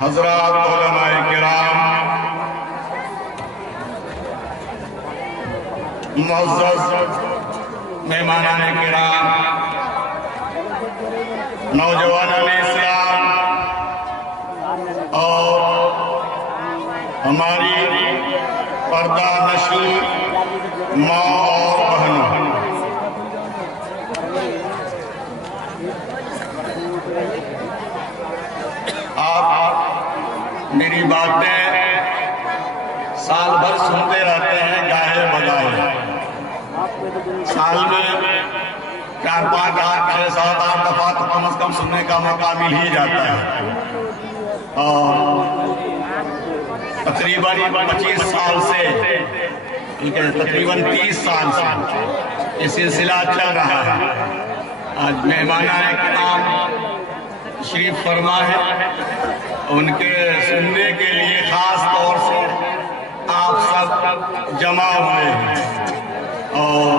حضرات علماء کرام، معزز مہمانان کرام، نوجوانان اسلام اور ہماری پردہ نشین ماں اور بہنوں، آپ میری باتیں سال بھر سنتے رہتے ہیں گاہے بگاہے، سال میں 4 5 8 6 7 8 دفعہ تو کم از کم سننے کا موقع مل ہی جاتا ہے، اور تقریباً 25 سال سے تقریباً 30 سال سے یہ سلسلہ چل رہا ہے۔ آج مہمانان کرام تشریف فرما ہے، ان کے سننے کے لیے خاص طور سے آپ سب جمع ہوئے ہیں، اور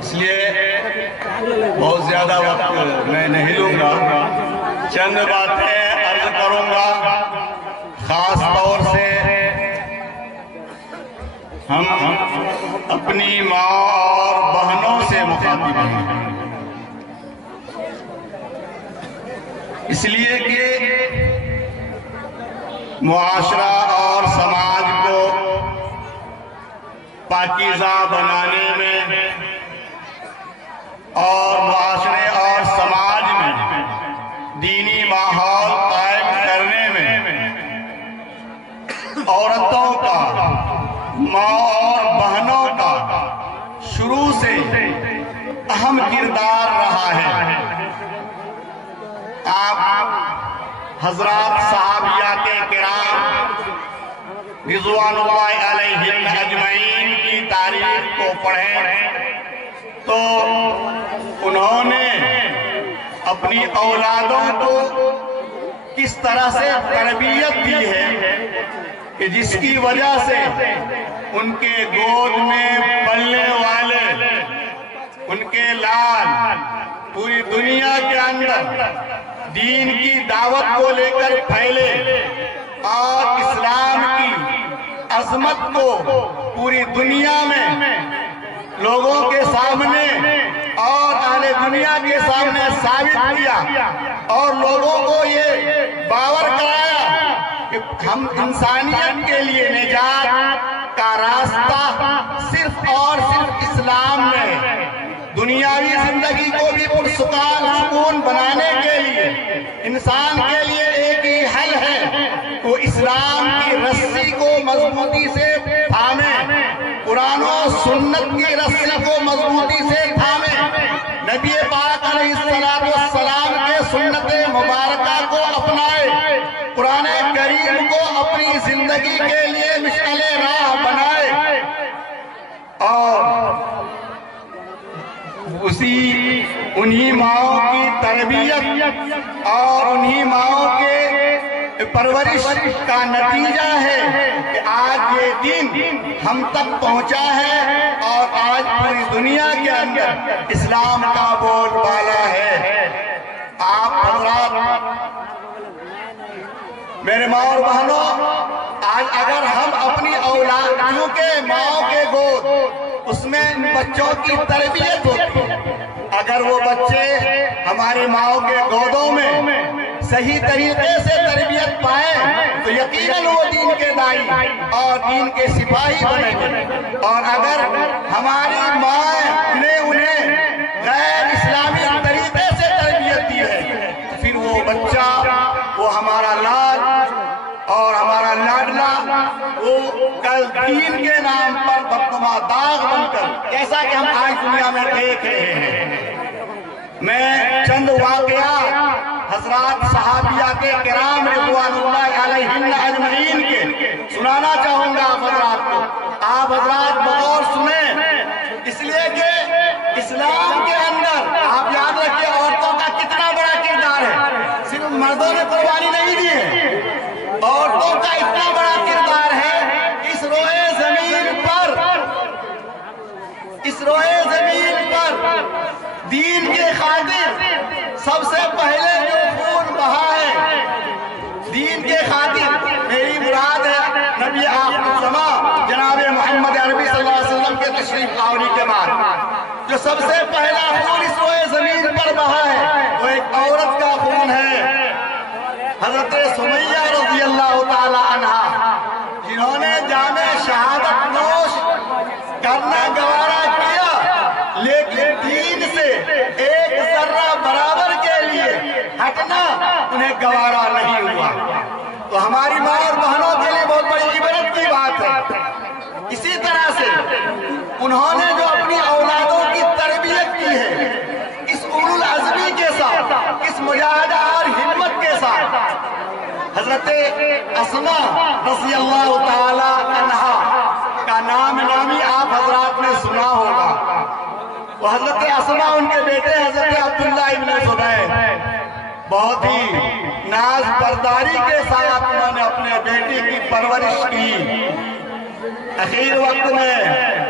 اس لیے بہت زیادہ وقت میں نہیں لوں گا، چند باتیں عرض کروں گا۔ خاص طور سے ہم اپنی ماں اور بہنوں سے مخاطب ہیں، اس لیے کہ معاشرہ اور سماج کو پاکیزہ بنانے میں اور معاشرے اور سماج میں دینی ماحول قائم کرنے میں عورتوں کا، ماں اور بہنوں کا شروع سے اہم کردار رہا ہے۔ آپ حضرات صحابیات کرام رضوان اللہ علیہم اجمعین کی تاریخ کو پڑھیں تو انہوں نے اپنی اولادوں کو کس طرح سے تربیت دی ہے کہ جس کی وجہ سے ان کے گود میں پلنے والے ان کے لال پوری دنیا کے اندر دین کی دعوت کو لے کر پھیلے اور اسلام کی عظمت کو پوری دنیا میں لوگوں کے سامنے اور اہل دنیا کے سامنے ثابت کیا، اور لوگوں کو یہ باور کرایا کہ ہم انسانیت کے لیے نجات کا راستہ صرف اور صرف اسلام میں، دنیاوی زندگی کو بھی پرسکون بنانے کے لیے انسان کے لیے ایک ہی حل ہے، وہ اسلام کی رسی کو مضبوطی سے تھامے، قرآن و سنت کی رسی کو مضبوطی سے تھامے، نبی پاک علیہ السلام کے سنت مبارکہ کو اپنائے، قرآن کریم کو اپنی زندگی کے لیے مشعل راہ بنائے، اور انہی ماؤں کی تربیت اور انہی ماؤں کے پرورش کا نتیجہ ہے کہ آج یہ دین ہم تک پہنچا ہے، اور آج پوری دنیا کے اندر اسلام کا بول بالا ہے۔ آپ حضرات میرے ماں اور بہنوں، آج اگر ہم اپنی اولاد، کیونکہ ماؤں کے گود اس میں بچوں کی تربیت ہوتی ہے، اگر وہ بچے ہماری ماؤں کے گودوں میں صحیح طریقے سے تربیت پائیں تو یقیناً وہ دین کے داعی اور دین کے سپاہی بنیں گے، اور اگر ہماری ماں نے انہیں غیر اسلامی طریقے سے تربیت دی ہے تو پھر وہ بچہ، وہ ہمارا لال اور ہمارا لاڈلا، وہ کل دین کے نام پر بدنما داغ بن کر، جیسا کہ ہم آج دنیا میں دیکھ رہے ہیں۔ میں چند واقعات حضرات صحابیات کرام رضوان اللہ علیہم اجمعین کے سنانا چاہوں گا آپ حضرات کو، آپ حضرات بغور سنیں، اس لیے کہ اسلام کے اندر آپ یاد رکھیں عورتوں کا کتنا بڑا کردار ہے، صرف مردوں نے قربانی نہیں دی ہے، عورتوں کا اتنا بڑا کردار ہے۔ اس روئے زمین پر دین کے خاطر سب سے پہلے جو خون بہا ہے، دین کے خاطر میری مراد ہے نبی آخر الزمان جناب محمد عربی صلی اللہ علیہ وسلم کے تشریف آوری کے بعد جو سب سے پہلا خون اس روئے زمین پر بہا ہے وہ ایک عورت کا خون ہے، حضرت سمیہ رضی اللہ تعالی عنہا، جنہوں نے جام شہادت نوش کرنا گوارا کیا لیکن دین سے ایک ذرہ برابر کے لیے ہٹنا انہیں گوارا نہیں ہوا۔ تو ہماری ماں اور بہنوں کے لیے بہت بڑی عبرت کی بات ہے۔ اسی طرح سے انہوں نے جو اپنی اولادوں کی تربیت کی ہے اس اولو العزمی کے ساتھ، اس مجاہدہ اور ہمت کے ساتھ، حضرت اسماء رضی اللہ تعالی عنہا کا نام نامی آپ حضرات نے سنا ہوگا۔ وہ حضرت اسماء ان کے بیٹے حضرت عبداللہ ابن زبیر بہت ہی ناز برداری کے ساتھ انہوں نے اپنے بیٹی کی پرورش کی۔ اخیر وقت میں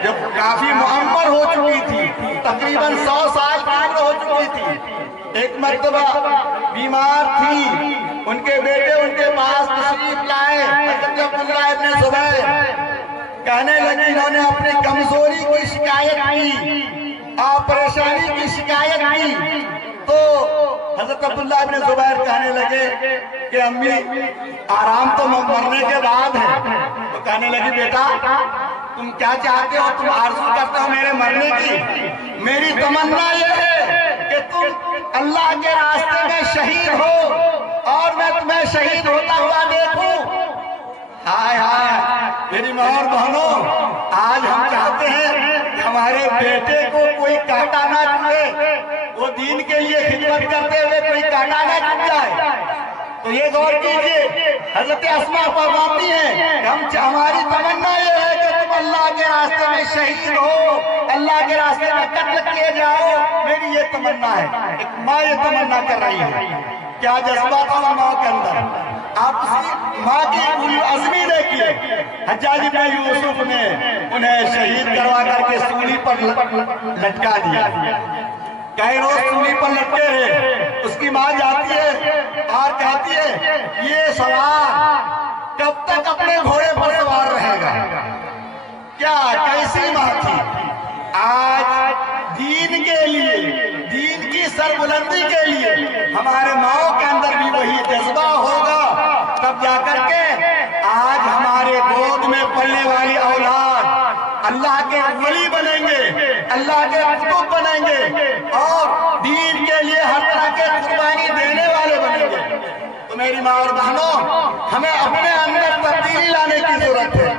جب کافی معمر ہو چکی تھی، تقریباً 100 سال کی عمر ہو چکی تھی، ایک مرتبہ بیمار تھی، ان کے بیٹے ان کے پاس تشریف لائے، حضرت عبداللہ ابن زبیر کہنے لگے، انہوں نے اپنی کمزوری کی شکایت کی اور پریشانی کی شکایت کی، تو حضرت عبداللہ ابن زبیر کہنے لگے کہ امی آرام تو مرنے کے بعد ہے، تو کہنے لگی بیٹا تم کیا چاہتے ہو، تم آرزو کرتے ہو میرے مرنے کی؟ میری تمنا یہ ہے کہ تم اللہ کے راستے میں شہید ہو اور میں تمہیں شہید ہوتا ہوا دیکھوں۔ ہائے ہائے میری ماں اور بہنوں، آج ہم چاہتے ہیں کہ ہمارے بیٹے کو کوئی کاٹا نہ چبھے، وہ دین کے لیے خدمت کرتے ہوئے کوئی کاٹا نہ چبھ جائے۔ تو یہ غور کیجئے، حضرت اسماء فرماتی ہیں کہ ہماری تمنا یہ ہے کہ تم اللہ کے راستے میں شہید ہو، اللہ کے راستے میں قتل کیے جاؤ، میری یہ تمنا ہے۔ ایک ماں یہ تمنا کر رہی ہے، کیا جذبہ تھا ماں کے اندر؟ آپ اسی ماں کی اولو عزمی دیکھیے، حجاج بن یوسف نے انہیں شہید کروا کر کے سولی پر لٹکا دیا، کئی روز سولی پر لٹکے ہیں۔ اس کی ماں جاتی ہے اور کہتی ہے یہ سوار کب تک اپنے گھوڑے پر سوار رہے گا؟ کیا کیسی ماں تھی! آج دین کے لیے، دین کی سربلندی کے لیے ہمارے ماؤں کے اندر بھی وہی جذبہ ہوگا، تب جا کر کے آج ہمارے گود میں پلنے والی اولاد اللہ کے ولی بنیں گے، اللہ کے قطب بنیں گے اور دین کے لیے ہر طرح کے قربانی دینے والے بنیں گے۔ تو میری ماں اور بہنوں، ہمیں اپنے اندر تبدیلی لانے کی ضرورت ہے۔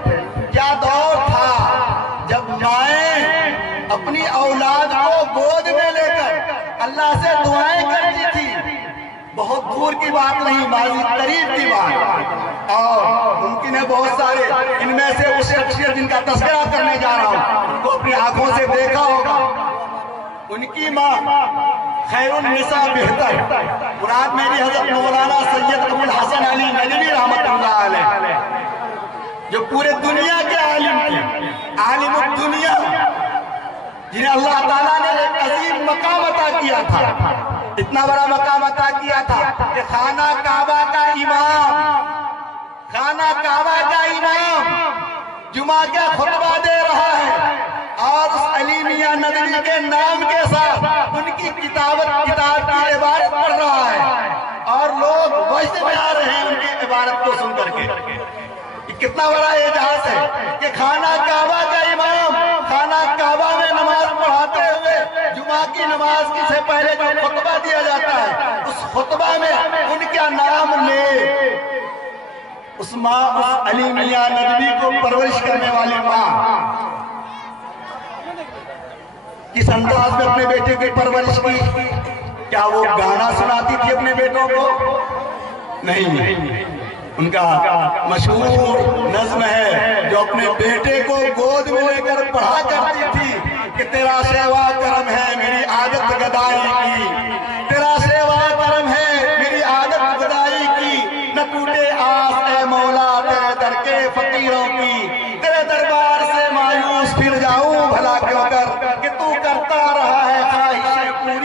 کیا دور تھا جب مائیں اپنی اولاد کو گود میں لے کر اللہ سے دعائیں کرتی تھی، بہت دور کی بات نہیں، ماضی قریب کی بات، اور ممکن ہے بہت سارے ان میں سے اس شخصیت جن کا تذکرہ کرنے جا رہا ہوں ان کو اپنی آنکھوں سے دیکھا ہوگا۔ ان کی ماں خیر النساء بہتر، مراد میری حضرت مولانا سید ابو الحسن علی ندوی رحمت اللہ علیہ، جو پورے دنیا کے عالم تھے، عالم الدنیا، جنہیں اللہ تعالیٰ نے ایک عظیم مقام عطا کیا تھا، اتنا بڑا مقام عطا کیا تھا کہ خانہ کعبہ کا امام، خانہ کعبہ کا امام جمعہ کا خطبہ دے رہا ہے اور اس علی میاں ندوی کے نام کے ساتھ ان کی کتاب کی عبارت پڑھ رہا ہے اور لوگ وجد میں آ رہے ہیں ان کی عبارت کو سن کر کے۔ کتنا بڑا اعجاز ہے کہ خانہ کعبہ کا امام خانہ کعبہ میں نماز پڑھاتے ہوئے جمعہ کی نماز سے پہلے جو خطبہ دیا جاتا ہے اس خطبہ میں ان کا نام لے، اس ماں، اس علی میاں ندوی کو پرورش کرنے والی ماں کس انداز میں اپنے بیٹے کی پرورش کی؟ کیا وہ گانا سناتی تھی اپنے بیٹوں کو؟ نہیں، ان کا مشہور نظم ہے جو اپنے بیٹے کو گود میں لے کر پڑھا کرتی تھی کہ تیرا سیوا کرم ہے میری عادت گدائی کی، تیرا سیوا کرم ہے میری عادت گدائی کی، نہ ٹوٹے آس اے مولا تیرے در کے فقیروں کی، تیرے دربار سے مایوس پھر جاؤں بھلا کیوں کر کہ تو کرتا رہا ہے خواہشیں پوری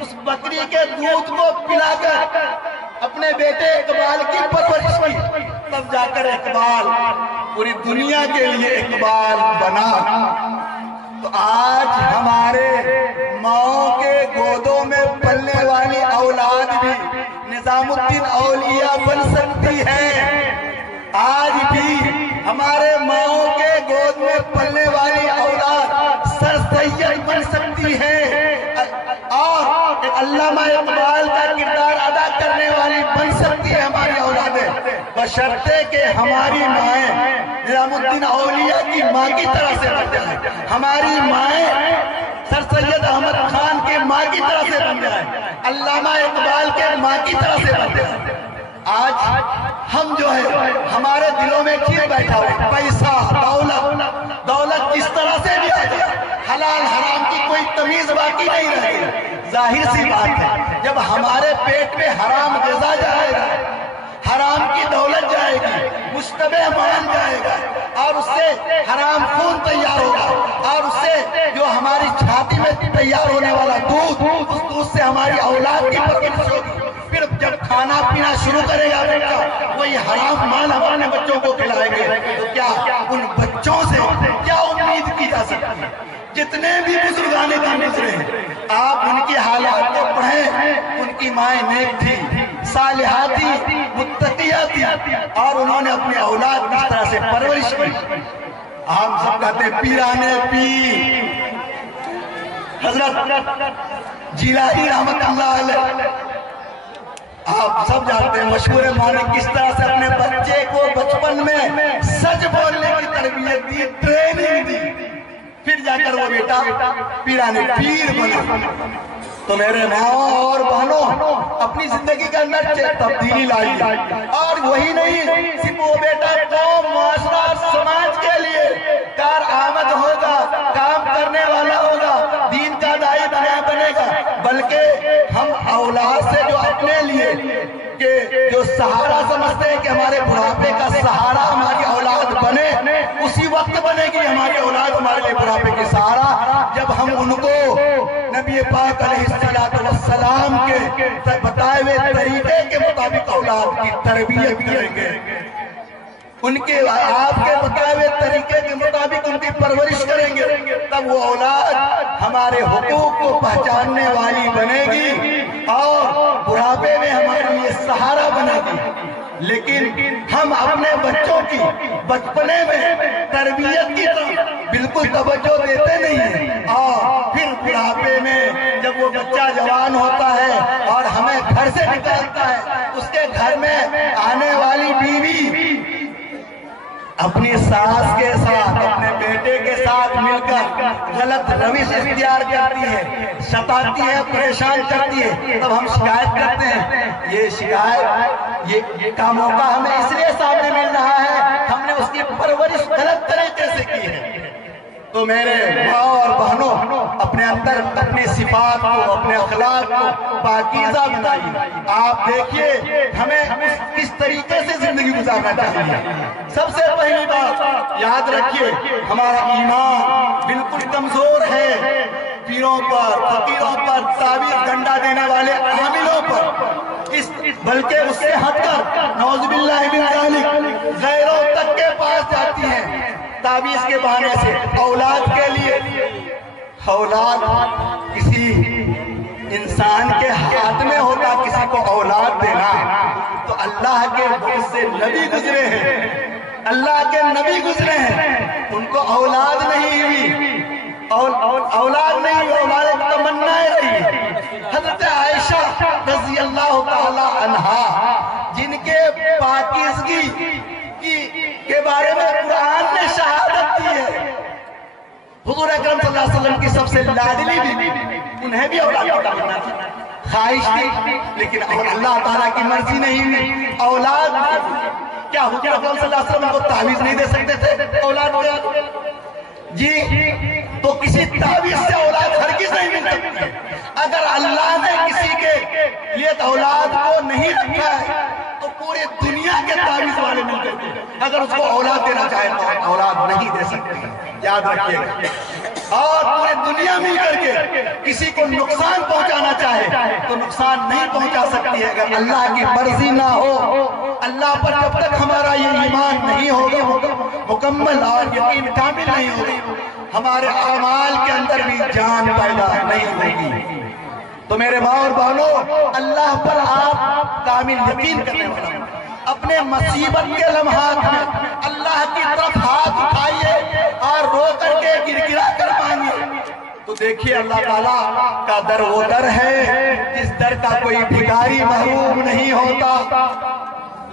اس بکری کے دودھ کو پلا کر اپنے بیٹے اقبال کی پرورش کی، تب جا کر اقبال پوری دنیا کے لیے اقبال بنا۔ تو آج ہمارے ماؤں کے گودوں میں پلنے والی اولاد بھی نظام الدین اولیاء بن سکتی ہے۔ آج بھی ہمارے ماؤں کے گود میں پلنے والی اولاد سر سید بن سکتی ہے اور علامہ اقبال کا کردار ادا کرنے والی بن سکتی ہے ہماری اولادیں، بشرطے کہ ہماری مائیں نظام الدین اولیاء کی ماں کی طرح سے بن جائیں، ہماری مائیں سر سید احمد خان کی ماں کی طرح سے بن جائیں، علامہ اقبال کے ماں کی طرح سے بن جائیں۔ آج ہم جو ہے ہمارے دلوں میں کھیر بیٹھا ہوا پیسہ دولت کس طرح سے بھی آ جائے، حلال حرام کی کوئی تمیز باقی نہیں رہی۔ ظاہر سی بات ہے جب ہمارے پیٹ میں حرام غذا جائے گا، حرام کی دولت جائے گی، مشتبہ مان جائے گا اور اس سے حرام خون تیار ہوگا اور اس سے جو ہماری چھاتی میں تیار ہونے والا دودھ، اس دودھ سے ہماری اولاد کی پرورش ہوگی۔ پھر جب کھانا پینا شروع کرے گا بچہ، وہی حرام مال ہم اپنے بچوں کو کھلائیں گے، تو کیا ان بچوں سے کیا امید کی جا سکتی ہے؟ جتنے بھی بزرگان دین گزرے ہیں آپ ان کی حالات کو پڑھیں، ان کی مائیں نیک تھی، صالحہ تھی، متقیہ تھی اور انہوں نے اپنی اولاد کس طرح سے پرورش کی۔ ہم سب کہتے ہیں پیرانے پیر حضرت جیلانی رحمت اللہ علیہ، آپ سب جانتے ہیں مشہور معنی کس طرح سے اپنے بچے کو بچپن میں سچ بولنے کی تربیت دی، ٹریننگ دی، پھر جا کر وہ بیٹا پیرانے پیر بنا۔ تو میرے ماؤں اور بہنوں اپنی زندگی کے اندر تبدیلی لائی، اور وہی نہیں صرف وہ بیٹا قوم، معاشرہ اور سماج کے لیے کارآمد ہوگا، کام کرنے والا ہوگا، دین کا داعی بنے گا، بلکہ ہم اولاد سے جو اپنے لیے کہ جو سہارا سمجھتے ہیں کہ ہمارے بڑھاپے کا سہارا ہماری اولاد بنے، اسی وقت بنے گی ہماری اولاد ہمارے لیے بڑھاپے کی سہارا جب ہم ان کو نبی پاک علیہ السلام کے بتائے ہوئے طریقے کے مطابق اولاد کی تربیت کریں گے، ان کے آپ کے بتائے ہوئے طریقے کے مطابق ان کی پرورش کریں گے، تب وہ اولاد ہمارے حقوق کو پہچاننے والی بنے گی اور بڑھاپے میں ہمارے لیے سہارا بنے گی۔ لیکن ہم اپنے بچوں کی بچپنے میں تربیت کی طرف بالکل توجہ دیتے نہیں ہیں، اور پھر بڑھاپے میں جب وہ بچہ جوان ہوتا ہے اور ہمیں گھر سے نکالتا ہے، اس کے گھر میں آنے والی بیوی اپنی ساس کے ساتھ، اپنے بیٹے کے ساتھ مل کر غلط روش اختیار کرتی ہے، ستاتی ہے، پریشان کرتی ہے، تب ہم شکایت کرتے ہیں۔ یہ شکایت یہ کا موقع ہمیں اس لیے سامنے مل رہا ہے ہم نے اس کی پرورش غلط طریقے سے کی ہے۔ تو میرے ماں اور بہنوں اپنے اندر اپنی صفات کو، اپنے اخلاق کو پاکیزہ بنائیے۔ آپ دیکھیے ہمیں کس طریقے سے زندگی گزارنا چاہیے۔ سب سے پہلی بات یاد رکھیے، ہمارا ایمان بالکل کمزور ہے، پیروں پر، فقیروں پر، تعویذ گنڈا دینے والے عاملوں پر، بلکہ اس سے ہٹ کر نعوذ باللہ من ذالک غیروں تک کے پاس جاتی ہیں تعویذ کے بہانے سے۔ اولاد کے لیے، اولاد کسی انسان کے ہاتھ میں ہوتا کسی کو اولاد دینا، تو اللہ کے بہت سے نبی گزرے ہیں، اللہ کے نبی گزرے ہیں، ان کو اولاد نہیں ہوئی، اولاد نہیں ہوئی، اولاد تمنائیں رہی۔ حضرت عائشہ رضی اللہ تعالی عنہا جن کے پاکیزگی کے بارے میں قرآن نے شہادت دی ہے، حضور اکرم صلی اللہ علیہ وسلم کی سب سے لاڈلی بیوی، انہیں بھی اولاد کا تمنا تھی، خواہش تھی، لیکن اللہ تعالیٰ کی مرضی نہیں ہوئی، اولاد کیا حضور اکرم صلی اللہ علیہ وسلم کو تعویذ نہیں دے سکتے تھے اولاد کے؟ جی، تو کسی تعویذ سے اولاد ہرگز نہیں مل سکتی۔ اگر اللہ نے کسی کے لیے اولاد کو نہیں رکھا ہے تو پورے دنیا کے تعویذ والے مل کر اگر اس کو اولاد دینا چاہے تو اولاد نہیں دے سکتے۔ یاد رکھیے گا۔ اور پورے دنیا مل کر کے کسی کو نقصان پہنچانا چاہے تو نقصان نہیں پہنچا سکتی ہے اگر اللہ کی مرضی نہ ہو. اللہ پر جب تک ہمارا یہ ایمان نہیں ہوگا مکمل اور یقین کامل نہیں ہوگا، ہمارے اعمال کے اندر بھی جان پیدا نہیں ہوگی. تو میرے ماں اور بہنوں، اللہ پر آپ کامل یقین کرنے والا، اپنے مصیبت کے لمحات میں اللہ کی طرف ہاتھ اٹھائیے اور رو کر کے گر گرا کر مانگیے تو دیکھیے اللہ تعالیٰ کا در وہ در ہے جس در کا کوئی بھکاری محروم نہیں ہوتا.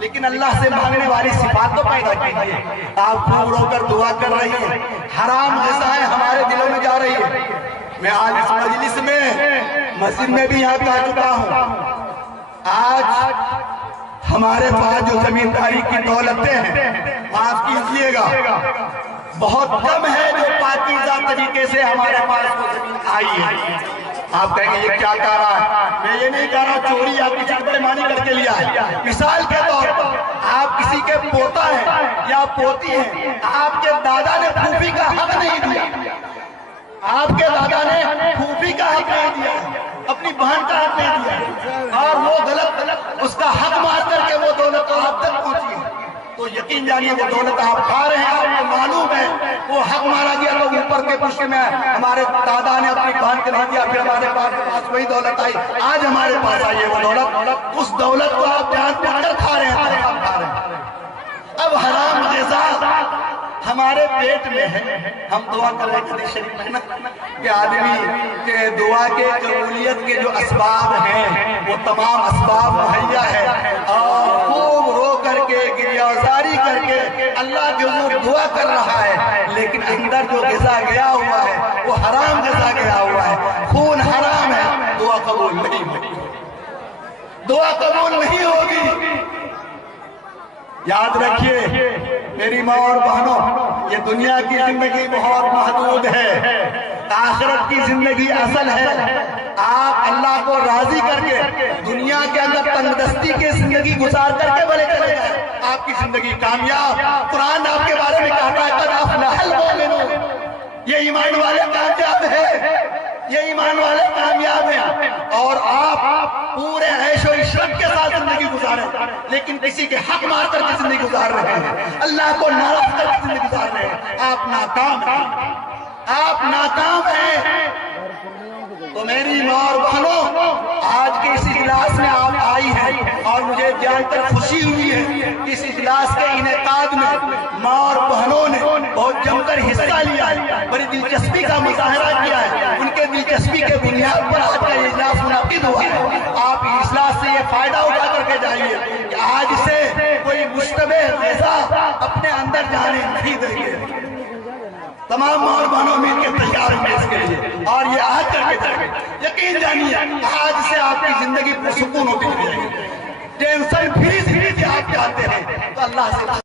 لیکن اللہ سے مانگنے والی صفات تو پیدا کیجیے. آپ رو رو کر دعا کر رہی ہیں، حرام غذائیں ہمارے دلوں میں جا رہی ہے. میں آج اس مجلس میں مسجد میں بھی یہاں کہہ چکا ہوں، آج ہمارے پاس جو زمینداری کی دولتیں ہیں، معاف کیجئے گا، بہت کم ہے جو پاکیزہ طریقے سے ہمارے پاس وہ زمین آئی ہے. آپ کہیں گے یہ کیا کہہ رہا ہے؟ میں یہ نہیں کہہ رہا چوری یا کسی بےمانی کر کے لیا ہے. مثال کے طور پر آپ کسی کے پوتا ہیں یا پوتی ہیں، آپ کے دادا نے پھوپھی کا حق نہیں دیا، آپ کے دادا نے پھوپھی کا حق نہیں دیا، اپنی بہن کا حق نہیں دیا، اور وہ غلط اس کا حق مار کر کے وہ دولت آپ تک پہنچی ہے، تو یقین جانیے وہ دولت آپ کھا رہے ہیں. آپ کو معلوم ہے وہ حق مارا گیا تو اوپر کے پشت میں ہمارے دادا نے اپنی بہن کے نہیں دیا، پھر ہمارے پاس وہی دولت آئی. آج ہمارے پاس آئی ہے وہ دولت، اس دولت کو آپ جان بوجھ کر کھا رہے ہیں. اب حرام غذا ہمارے پیٹ میں ہے. ہم دعا کر رہے حدیث شریف میں نا کہ آدمی کے دعا کے قبولیت کے جو اسباب ہیں وہ تمام اسباب مہیا ہے، اور خوب رو کر کے گریہزاری کر کے اللہ کے حضور دعا کر رہا ہے، لیکن اندر جو غذا گیا ہوا ہے وہ حرام غذا گیا ہوا ہے. خون حرام ہے، دعا قبول نہیں ہوگی، دعا قبول نہیں ہوگی. یاد رکھیے میری ماں اور بہنوں، یہ دنیا کی زندگی بہت محدود ہے، آخرت کی زندگی اصل ہے. آپ اللہ کو راضی کر کے دنیا کے اندر تنگ دستی کی زندگی گزار کر کے بھلے چلے جائیں، آپ کی زندگی کامیاب. قرآن آپ کے بارے میں کہتا ہے قد افلح المؤمنون، یہ ایمان والے کامیاب ہیں، یہ ایمان والے کامیاب ہیں. اور آپ پورے عیش و عشرت کے ساتھ زندگی گزاریں، لیکن کسی کے حق مار کر کے زندگی گزار رہے ہیں، اللہ کو ناراض کر کے زندگی گزار رہے ہیں. آپ ناکام ہیں، آپ ناکام ہیں. تو میری ماں اور بہنوں، آج کے اس اجلاس میں آپ آئی ہیں اور مجھے جان کر خوشی ہوئی ہے کہ اس اجلاس کے انعقاد میں ماں اور بہنوں نے بہت جم کر حصہ لیا ہے، بڑی دلچسپی کا مظاہرہ کیا ہے. ان کے دلچسپی کے بنیاد پر آج کا یہ اجلاس منعقد ہوا ہے. آپ اس اجلاس سے یہ فائدہ اٹھا کر کے جائیے کہ آج سے کوئی مشتبہ غذا اپنے اندر جانے نہیں دیں گے. تمام ماں اور بہنوں مل کے تیار ہیں اس کے لیے، اور یہ آج کر کے جائیں. یقین جانیے آج سے آپ کی زندگی پرسکون ہوتی جائے گی. ٹینشن فری زندگی آپ چاہتے ہیں تو اللہ سے